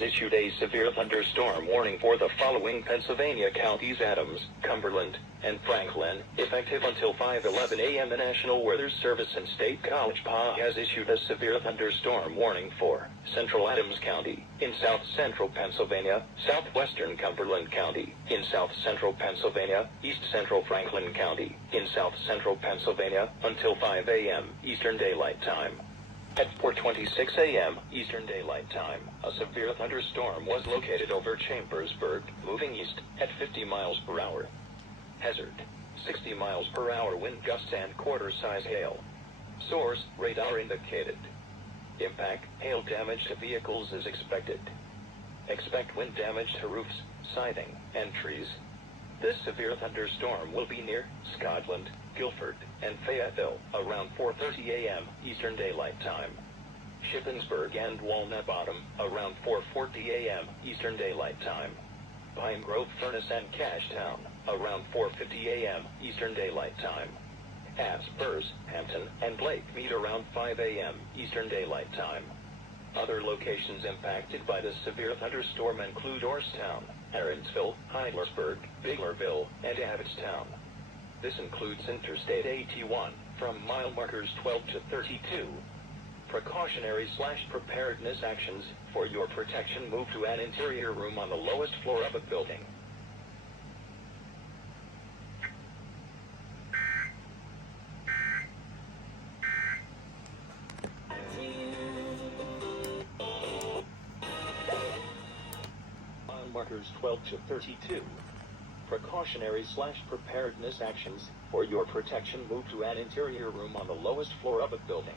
issued a severe thunderstorm warning for the following Pennsylvania counties: Adams, Cumberland, and Franklin, effective until 5:11 a.m. The National Weather Service and State College PA has issued a severe thunderstorm warning for Central Adams County, in South Central Pennsylvania, Southwestern Cumberland County, in South Central Pennsylvania, East Central Franklin County, in South Central Pennsylvania, until 5 a.m. Eastern Daylight Time. At 4:26 a.m. Eastern Daylight Time, a severe thunderstorm was located over Chambersburg, moving east at 50 miles per hour. Hazard: 60 miles per hour wind gusts and quarter-size hail. Source: radar indicated. Impact: hail damage to vehicles is expected. Expect wind damage to roofs, siding, and trees. This severe thunderstorm will be near Scotland, Guilford, and Fayetteville around 4:30 a.m. Eastern Daylight Time. Shippensburg and Walnut Bottom around 4:40 a.m. Eastern Daylight Time. Pine Grove, Furnace, and Cashtown around 4:50 a.m. Eastern Daylight Time. Spurs, Hampton, and Blake meet around 5 a.m. Eastern Daylight Time. Other locations impacted by this severe thunderstorm include Orrstown, Aaronsville, Heidlersburg, Biglerville, and Abbottstown. This includes Interstate 81, from mile markers 12 to 32. Precautionary/preparedness actions: for your protection, move to an interior room on the lowest floor of a building. Mile markers 12 to 32. Precautionary/preparedness actions: for your protection, move to an interior room on the lowest floor of a building.